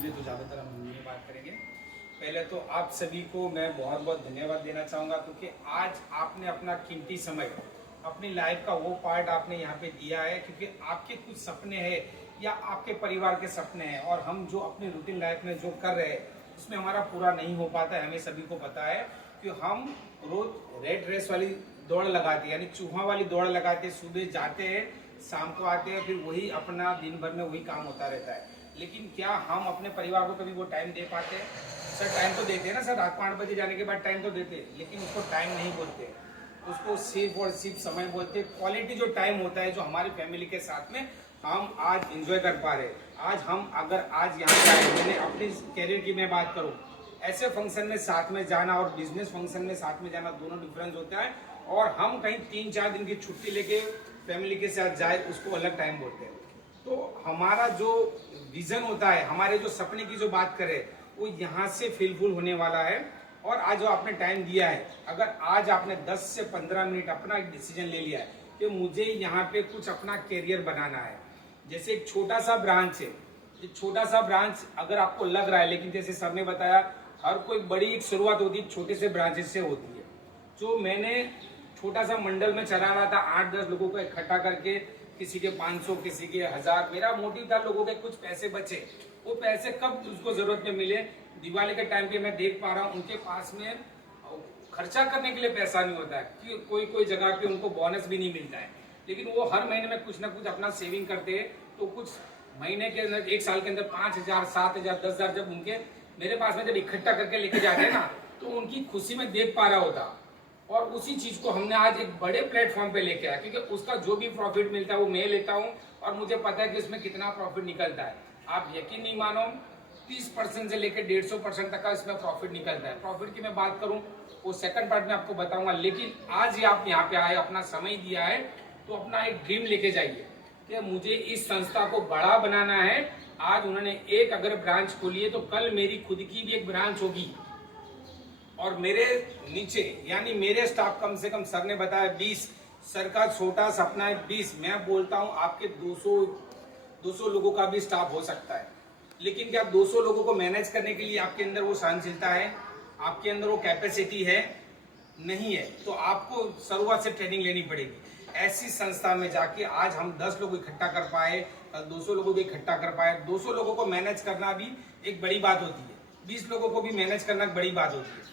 हिंदी में, तो ज़्यादातर हम हिंदी में बात करेंगे। पहले तो आप सभी को मैं बहुत बहुत धन्यवाद देना चाहूँगा, क्योंकि आज आपने अपना कीमती समय, अपनी लाइफ का वो पार्ट आपने यहाँ पे दिया है, क्योंकि आपके कुछ सपने हैं या आपके परिवार के सपने हैं, और हम जो अपनी रूटीन लाइफ में जो कर रहे हैं उसमें हमारा पूरा नहीं हो पाता है। हमें सभी को पता है कि हम रोज रेड रेस वाली दौड़ लगाते हैं, यानी चूहा वाली दौड़ लगाते हैं। सुबह जाते हैं, शाम को आते हैं, फिर वही अपना दिन भर में वही काम होता रहता है। लेकिन क्या हम अपने परिवार को कभी वो टाइम दे पाते हैं? सर टाइम तो देते हैं ना सर, रात को 8 बजे जाने के बाद टाइम तो देते हैं, लेकिन उसको टाइम नहीं बोलते, उसको सिर्फ और सिर्फ समय बोलते। क्वालिटी जो टाइम होता है जो हमारी फैमिली के साथ में हम आज एंजॉय कर पा रहे हैं। आज हम अगर आज यहाँ पे आए, मैंने अपनी कैरियर की मैं बात करूँ, ऐसे फंक्शन में साथ में जाना और बिजनेस फंक्शन में साथ में जाना दोनों डिफरेंस होता है। और हम कहीं 3-4 दिन की छुट्टी लेके फैमिली के साथ जाए उसको अलग टाइम बोलते हैं। तो हमारा जो विजन होता है, हमारे जो सपने की जो बात करें, वो यहाँ से फिलफुल होने वाला है। और आज जो आपने टाइम दिया है, अगर आज आपने 10 से 15 मिनट अपना एक डिसीजन ले लिया है कि मुझे यहाँ पे कुछ अपना कैरियर बनाना है, जैसे एक छोटा सा ब्रांच है, एक छोटा सा ब्रांच अगर आपको लग रहा है, लेकिन जैसे सर ने बताया हर कोई बड़ी एक शुरुआत होती है छोटे से ब्रांचेस से होती है। जो मैंने छोटा सा मंडल में चलाना था, 8-10 लोगों को इकट्ठा करके, किसी के 500, किसी के 1000, मेरा मोटिव था लोगों के कुछ पैसे बचे। वो पैसे कब उसको जरूरत में मिले, दिवाली के टाइम पे मैं देख पा रहा हूँ उनके पास में खर्चा करने के लिए पैसा नहीं होता है, कि कोई जगह पे उनको बोनस भी नहीं मिलता है, लेकिन वो हर महीने में कुछ ना कुछ अपना सेविंग करते हैं। तो कुछ महीने के अंदर, एक साल के अंदर 5000, 7000, 10,000 जब उनके मेरे पास में जब इकट्ठा करके लेके जाते हैं ना, तो उनकी खुशी में देख पा रहा होता। और उसी चीज को हमने आज एक बड़े प्लेटफॉर्म पे लेके आया, क्योंकि उसका जो भी प्रॉफिट मिलता है वो मैं लेता हूँ, और मुझे पता है कि उसमें कितना प्रॉफिट निकलता है। आप यकीन नहीं मानो, 30% से लेकर 150% तक का इसमें प्रॉफिट निकलता है। प्रॉफिट की मैं बात करूं वो सेकंड पार्ट में आपको बताऊंगा, लेकिन आज ही आप यहाँ पे आए, अपना समय दिया है, तो अपना एक ड्रीम लेके जाइए कि मुझे इस संस्था को बड़ा बनाना है। आज उन्होंने एक अगर ब्रांच खोली है, तो कल मेरी खुद की भी एक ब्रांच होगी, और मेरे नीचे यानी मेरे स्टाफ कम से कम, सर ने बताया 20, सर का छोटा सपना है 20, मैं बोलता हूं आपके 200 लोगों का भी स्टाफ हो सकता है। लेकिन क्या 200 लोगों को मैनेज करने के लिए आपके अंदर वो सहनशीलता है, आपके अंदर वो कैपेसिटी है? नहीं है। तो आपको शुरुआत से ट्रेनिंग लेनी पड़ेगी। ऐसी संस्था में जाके आज हम 10 लोग इकट्ठा कर पाए, कल 200 लोगों को इकट्ठा कर पाए। 200 लोगों को मैनेज करना भी एक बड़ी बात होती है, 20 लोगों को भी मैनेज करना एक बड़ी बात होती है।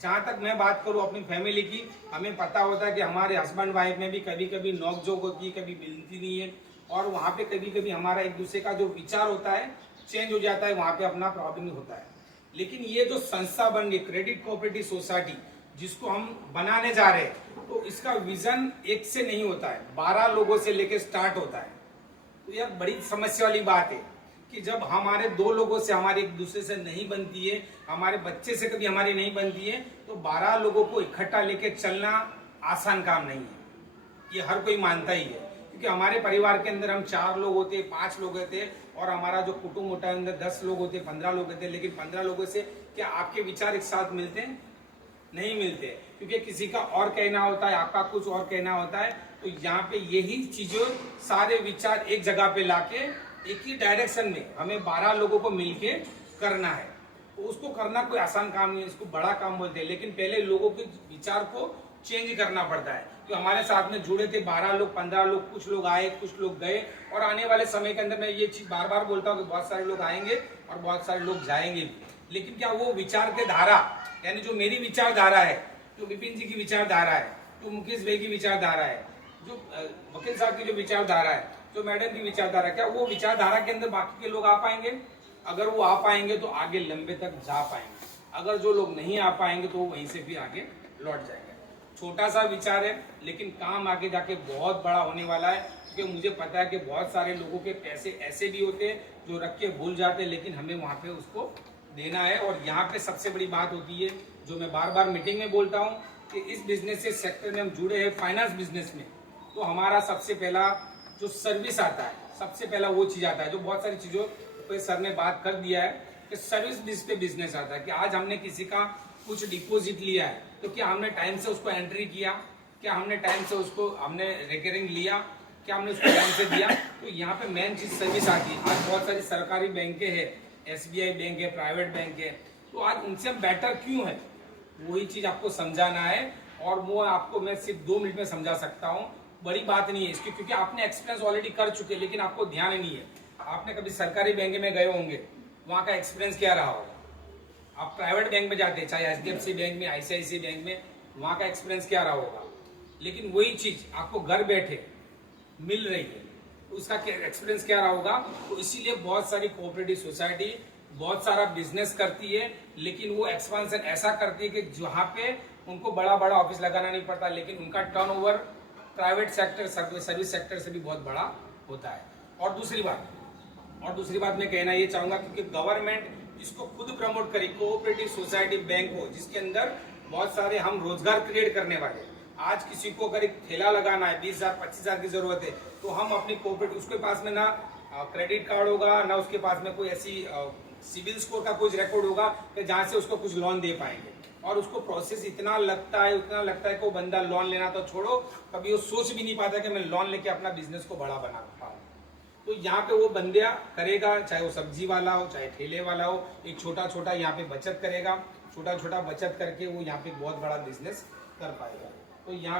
जहाँ तक मैं बात करूँ अपनी फैमिली की, हमें पता होता है कि हमारे हस्बैंड वाइफ में भी कभी कभी नोकझोंक होती है, कभी मिलती नहीं है, और वहाँ पे कभी कभी हमारा एक दूसरे का जो विचार होता है चेंज हो जाता है, वहाँ पे अपना प्रॉब्लम होता है। लेकिन ये जो संस्था बन गई क्रेडिट कोऑपरेटिव सोसाइटी, जिसको हम बनाने जा रहे हैं, तो इसका विजन एक से नहीं होता है, 12 लोगों से लेके स्टार्ट होता है। तो यह बड़ी समस्या वाली बात है कि जब हमारे 2 लोगों से हमारी एक दूसरे से नहीं बनती है, हमारे बच्चे से कभी हमारी नहीं बनती है, तो 12 लोगों को इकट्ठा लेके चलना आसान काम नहीं है। ये हर कोई मानता ही है, क्योंकि हमारे परिवार के अंदर हम 4 लोग होते, 5 लोग होते, और हमारा जो कुटुंब होता है अंदर 10 लोग होते, 15 लोग होते। लेकिन 15 लोगों से क्या आपके विचार एक साथ मिलते हैं? नहीं मिलते, क्योंकि किसी का और कहना होता है, आपका कुछ और कहना होता है। तो यहाँ पे यही चीजों, सारे विचार एक जगह पे लाके एक ही डायरेक्शन में हमें 12 लोगों को मिलके करना है। तो उसको करना कोई आसान काम नहीं है, इसको बड़ा काम बोलते हैं। लेकिन पहले लोगों के विचार को चेंज करना पड़ता है। तो हमारे साथ में जुड़े थे 12 लोग, 15 लोग, कुछ लोग आए, कुछ लोग गए, और आने वाले समय के अंदर मैं ये चीज बार बार बोलता हूँ कि बहुत सारे लोग आएंगे और बहुत सारे लोग जाएंगे भी। लेकिन क्या वो विचार के धारा, यानी जो मेरी विचारधारा है, जो विपिन जी की विचारधारा है, जो मुकेश भाई की विचारधारा है, जो वकील साहब की जो विचारधारा है, जो मैडम की विचारधारा, क्या वो विचारधारा के अंदर बाकी के लोग आ पाएंगे? अगर वो आ पाएंगे तो आगे लंबे तक जा पाएंगे, अगर जो लोग नहीं आ पाएंगे तो वहीं से भी आगे लौट जाएंगे। छोटा सा विचार है, लेकिन काम आगे जाके बहुत बड़ा होने वाला है, क्योंकि मुझे पता है कि बहुत सारे लोगों के पैसे ऐसे भी होते हैं जो रख के भूल जाते हैं, लेकिन हमें वहाँ पे उसको देना है। और यहाँ पे सबसे बड़ी बात होती है, जो मैं बार बार मीटिंग में बोलता हूँ, कि इस बिजनेस से सेक्टर में हम जुड़े हैं, फाइनेंस बिजनेस में, तो हमारा सबसे पहला जो सर्विस आता है, सबसे पहला वो चीज आता है, जो बहुत सारी चीजों पे सर ने बात कर दिया है कि सर्विस बेस पे बिजनेस आता है। कि आज हमने किसी का कुछ डिपॉजिट लिया है, तो क्या हमने टाइम से उसको एंट्री किया, क्या हमने टाइम से उसको हमने रिकरिंग लिया, क्या हमने उसको टाइम से दिया? तो यहाँ पे मेन चीज सर्विस आती है। आज बहुत सारी सरकारी बैंकें हैं SBI बैंक है, प्राइवेट बैंक है, तो आज उनसे हम बेटर क्यों है, वही चीज आपको समझाना है। और वो आपको मैं सिर्फ 2 मिनट में समझा सकता हूँ, बड़ी बात नहीं है इसकी, क्योंकि आपने एक्सपीरियंस ऑलरेडी कर चुके, लेकिन आपको ध्यान नहीं है। आपने कभी सरकारी बैंक में गए होंगे, वहाँ का एक्सपीरियंस क्या रहा होगा। आप प्राइवेट बैंक में जाते हैं, चाहे HDFC बैंक में, ICICI बैंक में, वहाँ का एक्सपीरियंस क्या रहा होगा। लेकिन वही चीज आपको घर बैठे मिल रही है, उसका एक्सपीरियंस क्या रहा होगा। तो इसीलिए बहुत सारी कोऑपरेटिव सोसाइटी बहुत सारा बिजनेस करती है, लेकिन वो एक्सपांशन ऐसा करती है कि जहाँ पे उनको बड़ा बड़ा ऑफिस लगाना नहीं पड़ता, लेकिन उनका turnover private sector, service sector से भी बहुत बड़ा होता है। और दूसरी बात मैं कहना ये चाहूंगा, क्योंकि गवर्नमेंट इसको खुद प्रमोट करे, कोऑपरेटिव सोसाइटी बैंक हो, जिसके अंदर बहुत सारे हम रोजगार क्रिएट करने वाले। आज किसी को अगर एक ठेला लगाना है, 20,000 25,000 की जरूरत है, तो हम अपनी कोऑपरेटिव, उसके पास में ना क्रेडिट कार्ड होगा, ना उसके पास में कोई ऐसी सिविल स्कोर का कुछ रिकॉर्ड होगा कि जहां से उसको कुछ लोन दे पाएंगे। और उसको प्रोसेस इतना लगता है कि वो बंदा लोन लेना तो छोड़ो, कभी वो सोच भी नहीं पाता कि मैं लोन लेके अपना बिजनेस को बड़ा बना पाऊँ। तो यहाँ पे वो बंदा करेगा, चाहे वो सब्जी वाला हो, चाहे ठेले वाला हो, एक छोटा छोटा यहाँ पे बचत करेगा, छोटा छोटा बचत करके वो यहाँ पे बहुत बड़ा बिजनेस कर पाएगा। तो यहाँ